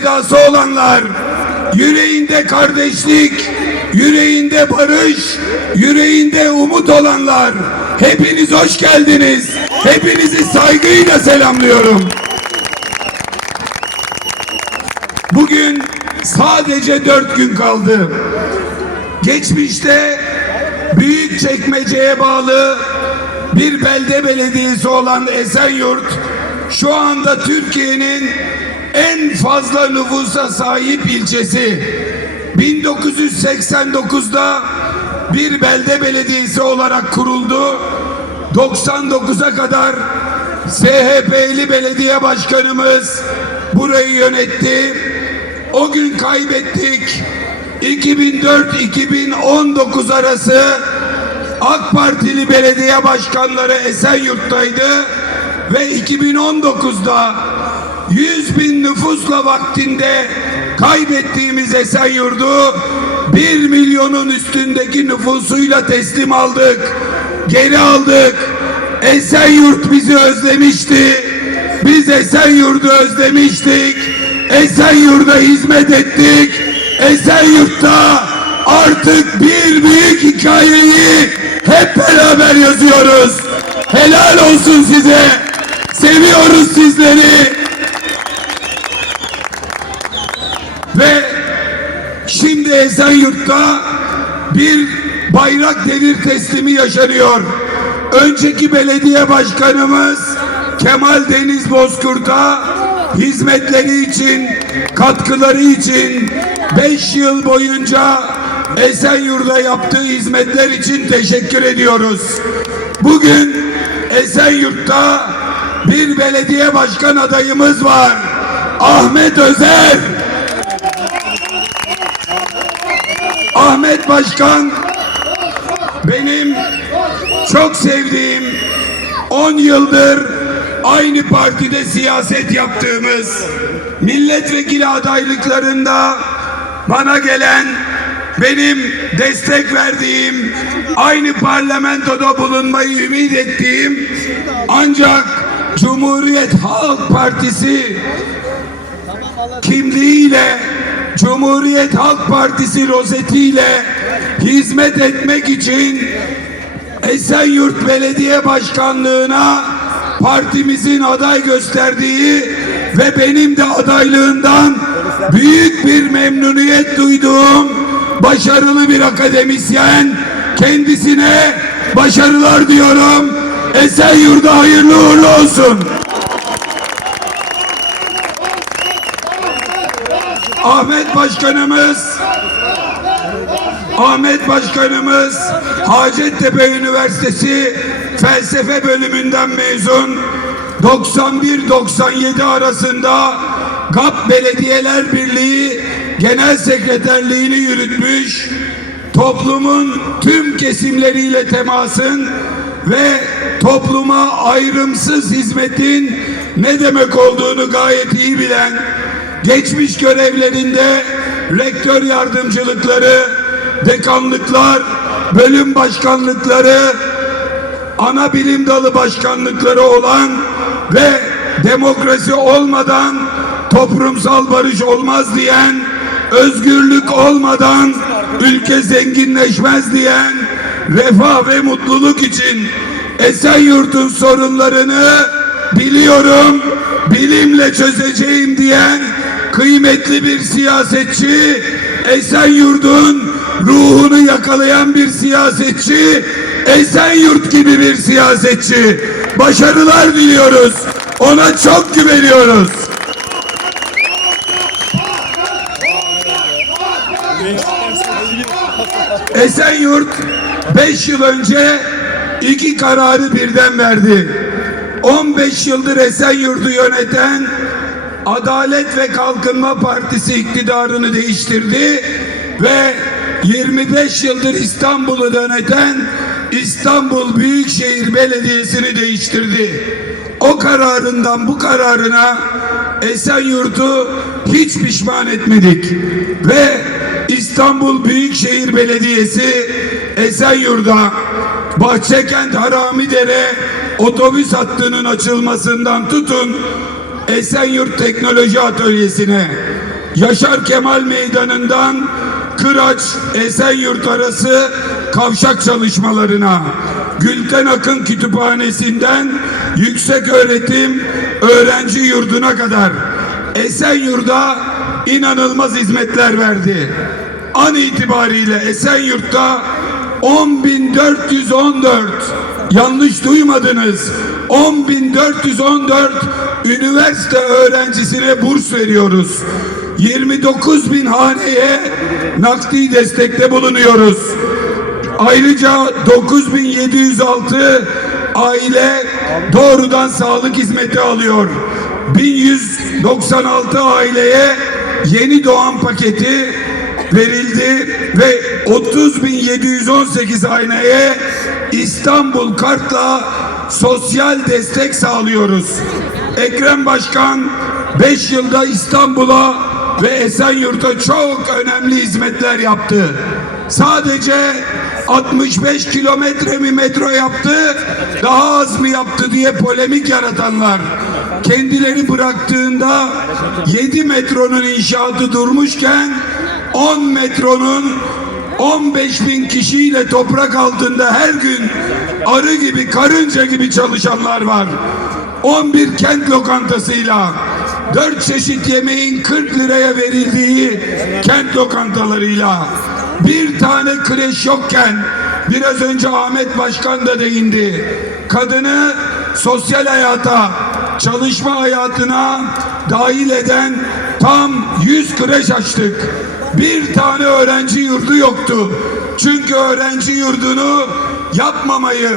sevdası olanlar, yüreğinde kardeşlik, yüreğinde barış, yüreğinde umut olanlar, hepiniz hoş geldiniz. Hepinizi saygıyla selamlıyorum. Bugün sadece dört gün kaldı. Geçmişte büyük çekmeceye bağlı bir belde belediyesi olan Esenyurt şu anda Türkiye'nin en fazla nüfusa sahip ilçesi. 1989'da bir belde belediyesi olarak kuruldu. 99'a kadar SHP'li belediye başkanımız burayı yönetti. O gün kaybettik. 2004-2019 arası AK Partili belediye başkanları Esenyurt'taydı ve 2019'da 100 bin nüfusla vaktinde kaybettiğimiz Esenyurt'u 1 milyonun üstündeki nüfusuyla teslim aldık. Geri aldık. Esenyurt bizi özlemişti. Biz Esenyurt'u özlemiştik. Esenyurt'a hizmet ettik. Esenyurt'ta artık bir büyük hikayeyi hep beraber yazıyoruz. Helal olsun size. Seviyoruz sizleri. Ve şimdi Esenyurt'ta bir bayrak devir teslimi yaşanıyor. Önceki belediye başkanımız Kemal Deniz Bozkurt'a hizmetleri için, katkıları için 5 yıl boyunca Esenyurt'a yaptığı hizmetler için teşekkür ediyoruz. Bugün Esenyurt'ta bir belediye başkan adayımız var. Ahmet Özer. Ahmet Başkan benim çok sevdiğim 10 yıldır aynı partide siyaset yaptığımız milletvekili adaylıklarında bana gelen benim destek verdiğim aynı parlamentoda bulunmayı ümit ettiğim ancak Cumhuriyet Halk Partisi kimliğiyle Cumhuriyet Halk Partisi rozetiyle hizmet etmek için Esenyurt Belediye Başkanlığına partimizin aday gösterdiği ve benim de adaylığından büyük bir memnuniyet duyduğum başarılı bir akademisyen kendisine başarılar diyorum. Esenyurt'a hayırlı uğurlu olsun. Ahmet Başkanımız Ahmet Başkanımız Hacettepe Üniversitesi Felsefe bölümünden mezun 91-97 arasında GAP Belediyeler Birliği Genel Sekreterliğini yürütmüş toplumun tüm kesimleriyle temasın ve topluma ayrımsız hizmetin ne demek olduğunu gayet iyi bilen geçmiş görevlerinde rektör yardımcılıkları, dekanlıklar, bölüm başkanlıkları, ana bilim dalı başkanlıkları olan ve demokrasi olmadan toplumsal barış olmaz diyen, özgürlük olmadan ülke zenginleşmez diyen, refah ve mutluluk için Esenyurt'un sorunlarını biliyorum, bilimle çözeceğim diyen kıymetli bir siyasetçi, Esenyurt'un ruhunu yakalayan bir siyasetçi, Esenyurt gibi bir siyasetçi. Başarılar diliyoruz. Ona çok güveniyoruz. Esenyurt 5 yıl önce iki kararı birden verdi. 15 yıldır Esenyurt'u yöneten Adalet ve Kalkınma Partisi iktidarını değiştirdi ve 25 yıldır İstanbul'u yöneten İstanbul Büyükşehir Belediyesi'ni değiştirdi. O kararından bu kararına Esenyurt'u hiç pişman etmedik ve İstanbul Büyükşehir Belediyesi Esenyurt'a Bahçekent Haramidere otobüs hattının açılmasından tutun Esenyurt Teknoloji Atölyesi'ne Yaşar Kemal Meydanı'ndan Kıraç Esenyurt arası kavşak çalışmalarına, Gülten Akın Kütüphanesi'nden yüksek öğretim öğrenci yurduna kadar Esenyurt'a inanılmaz hizmetler verdi. An itibariyle Esenyurt'ta 10.414 yanlış duymadınız 10.414 üniversite öğrencisine burs veriyoruz. 29 bin haneye nakdi destekte bulunuyoruz. Ayrıca 9706 aile doğrudan sağlık hizmeti alıyor. 1196 aileye yeni doğan paketi verildi ve 30.718 aileye İstanbul kartla sosyal destek sağlıyoruz. Ekrem Başkan 5 yılda İstanbul'a ve Esenyurt'a çok önemli hizmetler yaptı. Sadece 65 kilometre mi metro yaptı, daha az mı yaptı diye polemik yaratanlar kendileri bıraktığında 7 metronun inşaatı durmuşken 10 metronun 15 bin kişiyle toprak altında her gün arı gibi karınca gibi çalışanlar var. 11 kent lokantasıyla 4 çeşit yemeğin 40 liraya verildiği kent lokantalarıyla bir tane kreş yokken biraz önce Ahmet Başkan da değindi. Kadını sosyal hayata, çalışma hayatına dahil eden tam 100 kreş açtık. Bir tane öğrenci yurdu yoktu. Çünkü öğrenci yurdunu yapmamayı,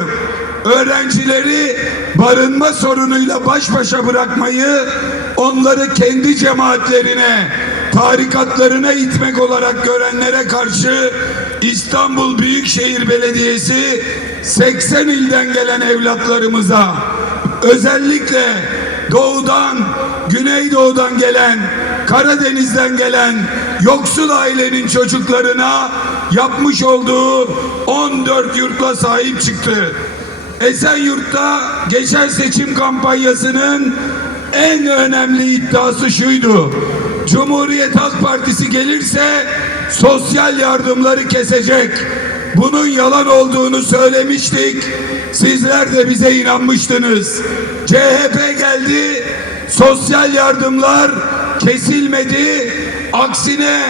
öğrencileri barınma sorunuyla baş başa bırakmayı, onları kendi cemaatlerine, tarikatlarına itmek olarak görenlere karşı İstanbul Büyükşehir Belediyesi 80 ilden gelen evlatlarımıza özellikle doğudan, güneydoğudan gelen, Karadeniz'den gelen yoksul ailenin çocuklarına yapmış olduğu 14 yurtla sahip çıktı. Esenyurt'ta geçen seçim kampanyasının en önemli iddiası şuydu. Cumhuriyet Halk Partisi gelirse sosyal yardımları kesecek. Bunun yalan olduğunu söylemiştik. Sizler de bize inanmıştınız. CHP geldi. Sosyal yardımlar kesilmedi. Aksine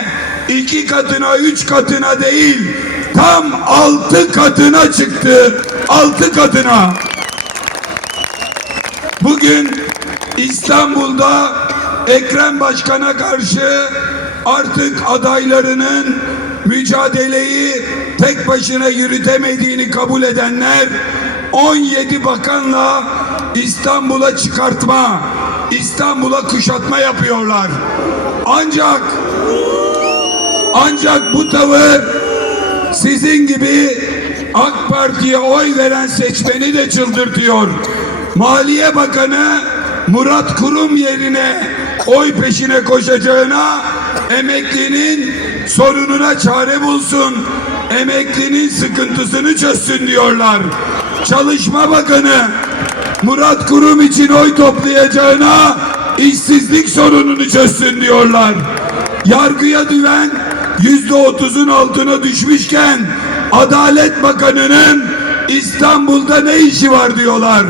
iki katına, üç katına değil, tam altı katına çıktı. Altı katına. Bugün İstanbul'da Ekrem Başkan'a karşı artık adaylarının mücadeleyi tek başına yürütemediğini kabul edenler 17 bakanla İstanbul'a çıkartma, İstanbul'a kuşatma yapıyorlar. Ancak ancak bu tavır sizin gibi AK Parti'ye oy veren seçmeni de çıldırtıyor. Maliye Bakanı Murat Kurum yerine oy peşine koşacağına emeklinin sorununa çare bulsun. Emeklinin sıkıntısını çözsün diyorlar. Çalışma Bakanı Murat Kurum için oy toplayacağına işsizlik sorununu çözsün diyorlar. Yargıya düven yüzde otuzun altına düşmüşken Adalet Bakanı'nın İstanbul'da ne işi var diyorlar.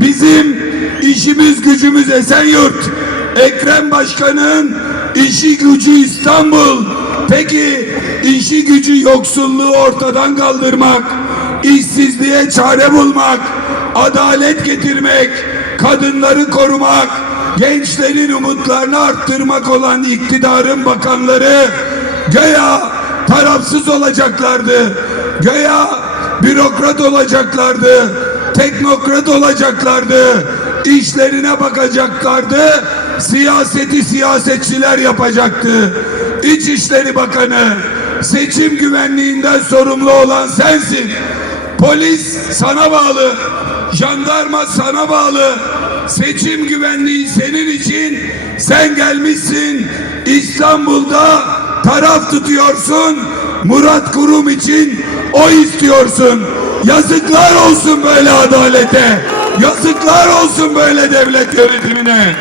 Bizim işimiz gücümüz Esenyurt. Ekrem Başkan'ın işi gücü İstanbul. Peki işi gücü yoksulluğu ortadan kaldırmak, işsizliğe çare bulmak, adalet getirmek, kadınları korumak, gençlerin umutlarını arttırmak olan iktidarın bakanları göya tarafsız olacaklardı. Göya bürokrat olacaklardı. Teknokrat olacaklardı. işlerine bakacaklardı. Siyaseti siyasetçiler yapacaktı. İçişleri Bakanı seçim güvenliğinden sorumlu olan sensin. Polis sana bağlı. Jandarma sana bağlı. Seçim güvenliği senin için. Sen gelmişsin. İstanbul'da taraf tutuyorsun. Murat Kurum için o istiyorsun. Yazıklar olsun böyle adalete. Yazıklar olsun böyle devlet yönetimine.